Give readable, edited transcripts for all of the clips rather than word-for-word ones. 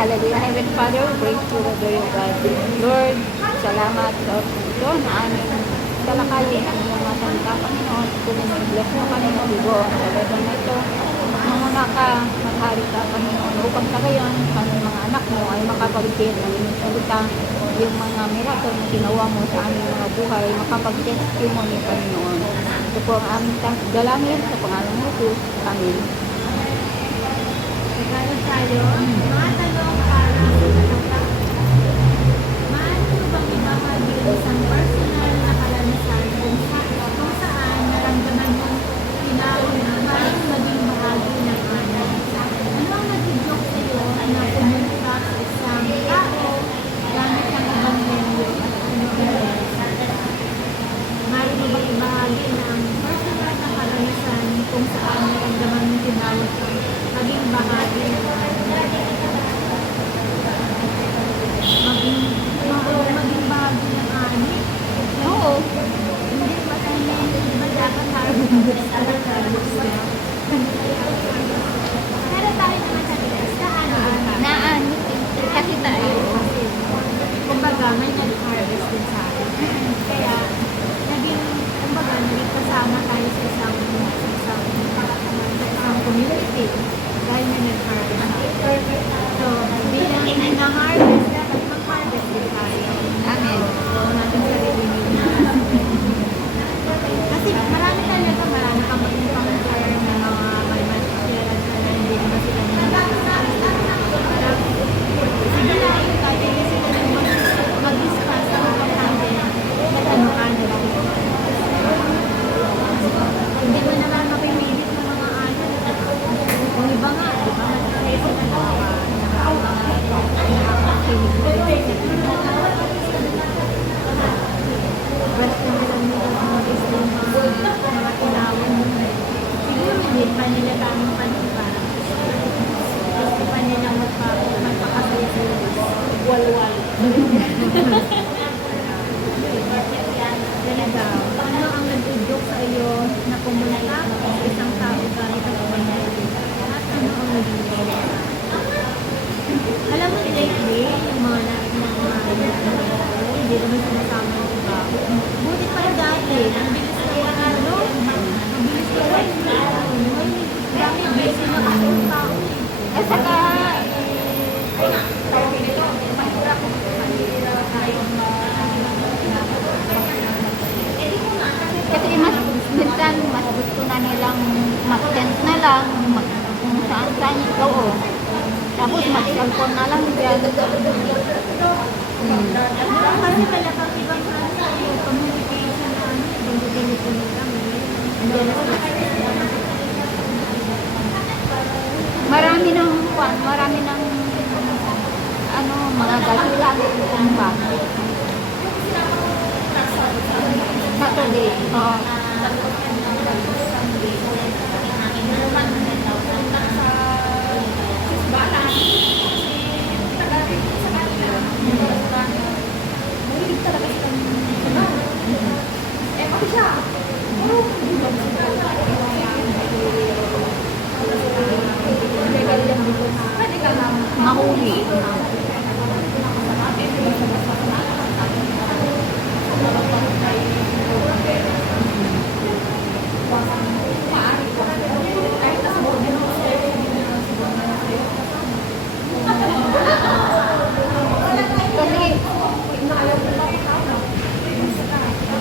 hallelujah. Heavenly Father, praise you, Lord, your God. Lord, salamat sa ito na aming talakayin ang iyong mga salita, Panginoon. Bless mo kami ng ligo sa level na ito. Muna ka, maghari ka, Panginoon, upang sa gayon, kami mga anak mo ay makapag-share ng iyong salita, yung mga miracle na ginawa mo sa aming mga buhay, makapag-testimony, Panginoon. Ito po ang aming dalangin sa pangalan ng Jesus. Amen. Regalo tayo, mga tanong para sa tanong. Maaari mo bang ibahagi ang isang personal na karanasan kung saan naramdaman mong parang maging bahagi ng anak? Ano ang nag-joke sa iyo na pumunta sa isang tao gamit ang ebanghelyo at ano ang maaari mo bang ibahagi na ang personal na karanasan kung saan naramdaman mong tinawag kang maging bahagi ng maging bahagi ng ani? Oo. Hindi ba tayo ba dapat harvest pero tayo naman sa Pinas Naan, kasi tayo. kumbaga may nag-harvest din sa atin kaya kumbaga naging kasama tayo sa isang community dahil may nag-harvest so bilang na-harvest dapat mag-harvest din tayo. Amen. So natin sarili nyo kasi marami kang mag-compare na mga may matira ka na hindi naman sila sige lang tayo sila mag-discuss sa mga natin nag-ano ka nila hindi mo naman mapipilit ng mga ano kung iba nga di ba mag-face na nakakakilig basta lang nila mag-is ng mga tinawin siguro hindi pa nila tamang panumpara gusto pa nila magpakasaya sa labas walwal talaga ano ang nag-joke sa iyo na pumunta sa isang tao gamit ang ebanghelyo at ano ang naging alam mo lately yung mga hindi naman sumasama ng iba buti pala dati ang bilis na ano mabilis na ngayon dami busy na kasi yung tao At saka, kasi minsan mas gusto na nilang mag-tent na lang, kung saan ikaw o. Tapos mag-cellphone na lang dyan. kasi pala pang ibang communication na ano ibang telepono lang andiyan na marami ng ano, mga gatulan ba? Saturday. Oo. Mahuli.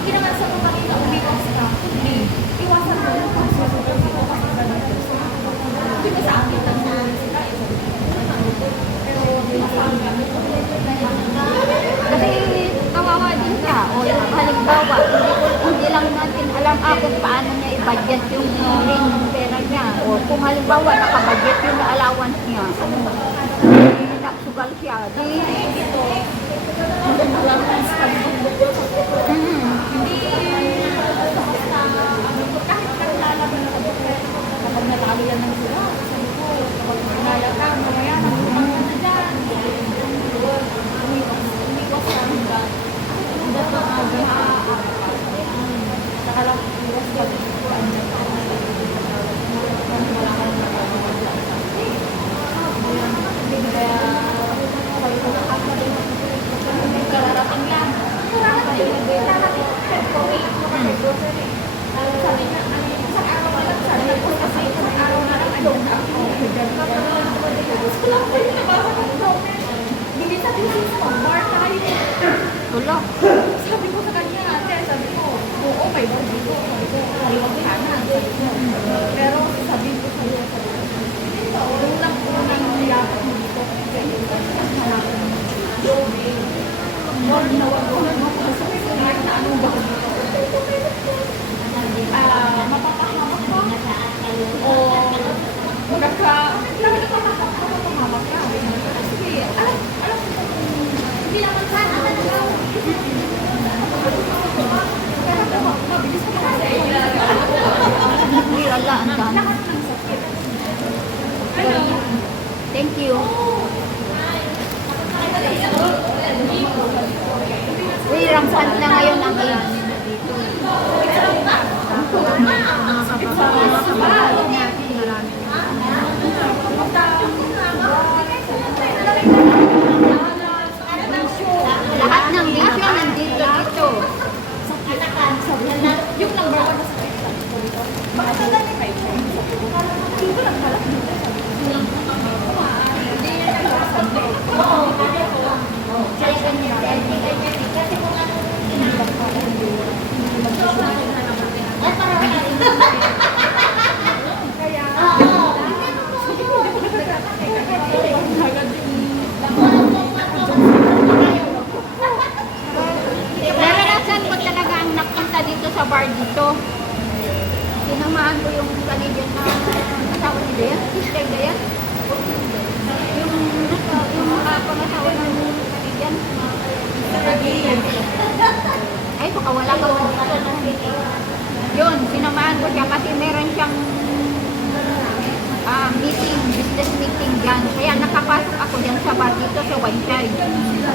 hindi naman sa pagkakita umiwas ka hindi iwasan mo yung hindi ba sa akin Kasi kawawa din siya. O halimbawa, hindi lang natin alam kung paano niya i-budget yung pera niya. O kung halimbawa, nakabudget yung allowance niya. Naksugal siya. allowance ka Hmm. hindi basta kahit lalaban na kapag natalo yan ng sila sabi ko kapag nalala ka mamaya nagpapang ka na dyan umiwas ka hanggang nakalang iwas ka kaya Sabi ko sa kanya, ate, sabi ko, oo, may bar dito. Sabi ko, kaliwag kanan. Sabi ko, pero sabi ko sa iyo, sabi ko, yung unang nilapit mo dito, hanapin mo. Lord, nawagunan mo ko sa kahit na anong bago dito. Mapapahamak ka. O, mapapahamak ka. Sige, alam ko, hindi naman sana talaga. Pero mabilis ka kasi. Hindi, wala. Ang dami. Lahat ng sakit. Thank you. Uy, rampant na ngayon ang AIDS. Lahat ng bisyo nandito dito. Yung number one na sakit. Bakit na lang may hindi ko naghalap dito. Hindi yan nagsasabi. Naranasan ko talaga ang napunta dito sa bar dito. Tinamaan ko yung Canadian na asawa ni Dayan, sister Dayan. Yung pangasawa ng Canadian. Ay, baka wala ka pa dito. Yun, sinamaan ko siya kasi meron siyang business meeting dyan. Kaya nakapasok ako dyan sa bar dito sa Wineside.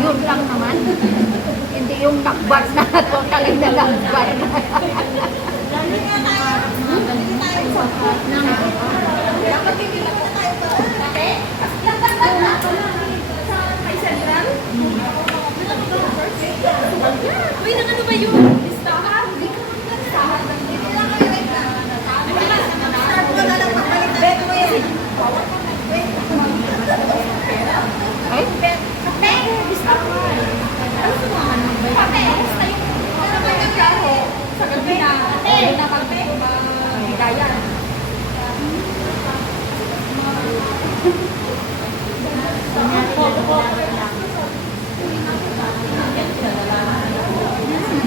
Yun lang naman. Hindi yung nakbat na totally na nakbat. Dapat hindi lang na tayo to. Ate? Sa may central? Uy, nang ano ba yun? Listahan? Hindi ka mag-listahan. Hindi lang kayo start mo na lang papalit. Bet mo yan. Ay, Kape! Listahan. Ano sa mga ano ba yun? Kape! Basta yung magkakaroon sa gabi na doon na mag-higayan.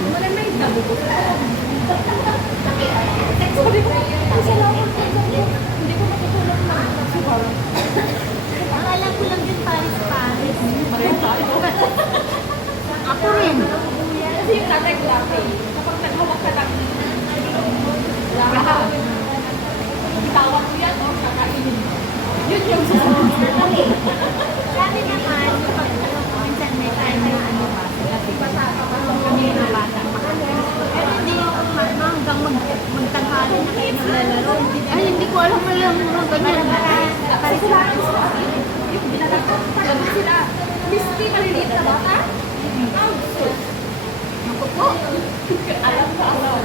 Wala na yung nabubuto. Sabi ko, ang salamat ko. Hindi ko matutulog na. Akala ko lang yun Paris. ako rin. Kasi yung tatay latte, kapag naghawak ka ng lahat, itawag ko yan, o kakainin mo. Yun yung susunod. Sabi naman, pag minsan may time na ano ba, kasi bata ka pa kami na bata pa kami. Pero hindi ako hanggang magtanghali na kayo naglalaro. Ay, hindi ko alam na yung mga ganyan. Kasi sila, yung binalagay, talaga sila, misty maliliit na bata. Ako po. Alam ka, alam.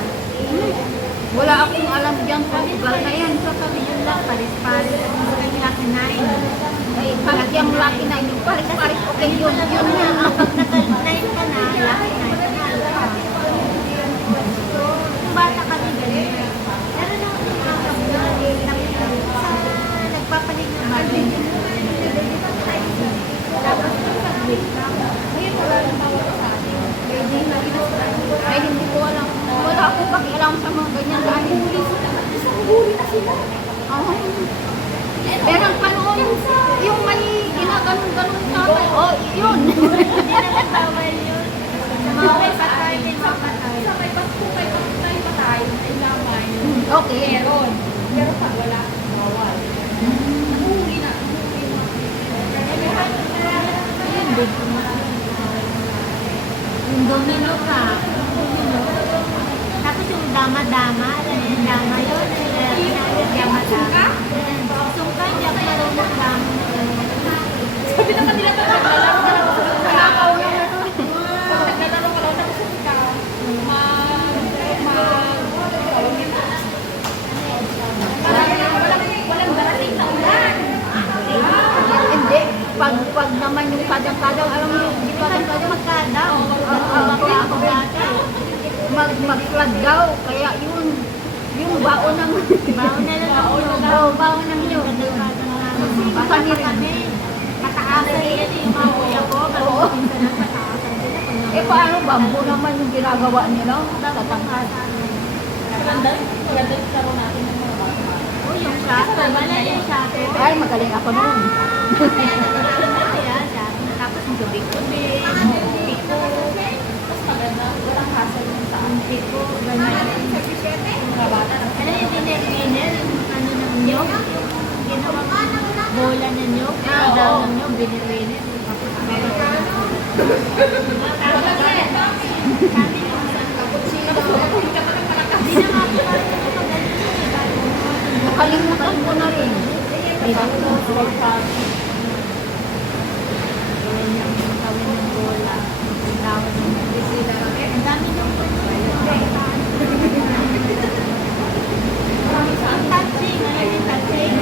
Wala akong alam dyan sa lugar na yan. Sabi yun lang, Paris. Ang kanila kinain. Ay, pag yung lucky na yung paris-paris, okay yun. Yun na. Pag nag-9 ka na, laki na, panalo ka. Kung bata kami ganyan. Pero nung nagpapalig ng balik. Tapos pag-wait ka. Ngayon, wala nang tawag sa atin. Ay, hindi ko alam. Wala akong pakialam sa mga ganyan. Dahil hindi ko Huli na sila. pero ang panoon, yung may ginaganon-ganon sa akin. Oh, yun. Hindi naman bawal yun. Sa mga may patay, may mga patay. Sa may patay, ay lamay. Okay. Meron. Pero pag wala, bawal. Huli na. Yung domino ka. Tapos yung dama-dama, alam mo yung dama yun? Dama mag-flood daw. Kaya yung baon ng... Baon na lang ang nyog. Oo, baon ng nyog. Baka kami. Kataasan yan eh. Yung mga kuya ko. Oo. Minsan lang kataasan sila. Pag Eh paano bambu naman yung ginagawa nila? Tatangkas. Maganda yung laro natin ng mga bata. Oh, yung shatter. Wala yung shatter. Ay, magaling ako nun. Tapos yung gabi-gabi. Piko. Mas maganda, walang hassle yung sa akin. Piko. Ganyan. Yung mga bata na Ano yung dinner-winner? Yung ano ng nyog? Yung ginawang bola ng nyog? Daw ng nyog, dinner-winner. Hindi na nga po Nakalimutan ko na rin. gawin ng bola. Ang tawag ng ang dami ng ang touching, ano yung touching?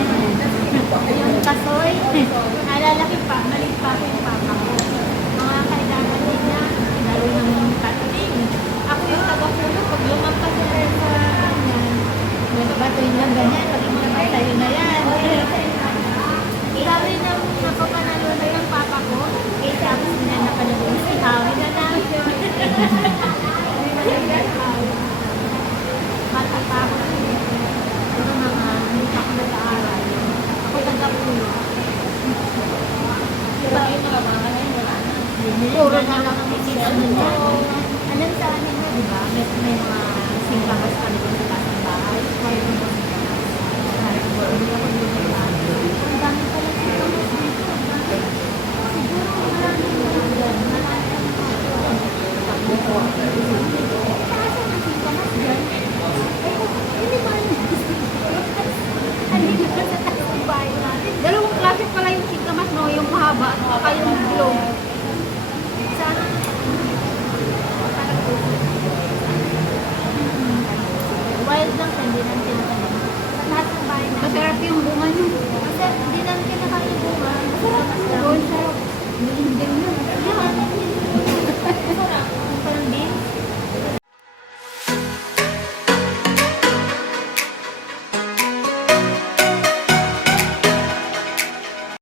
Yung kasoy. Nalalaki pa, maliit pa ako yung papa ko. Mga kailangan din niya, lalo ng yung touching. Ako yung taga-pulo, pag lumampas na rin sa ganyan, batuin lang ganyan, pag lumampas tayo na yan. Sabi ng napapanalo na ng papa ko, eh tapos na napanalo si Howie na lang. Bata pa ako. Ito mga, hindi pa ako nag-aaral. Ako taga-pulo. Diba yung mga bata ngayon, wala na. Puro na lang ang ano niya. Alam sa amin na, di ba? May mga singkamas kami doon sa taas ng bahay. Mayroon po singkamas. Hindi ako nilalaman. Ang dami pala singkamas dito. Siguro marami na dyan. Marami na taas ang singkamas dyan. Hindi ba andito ka sa taas ng bahay natin. Dalawang klase pala yung singkamas, no? Yung mahaba at saka yung glow. Sana wild lang siya, hindi lang tinatanim. Sa lahat ng bahay natin. Masarap yung bunga niyo. Kasi hindi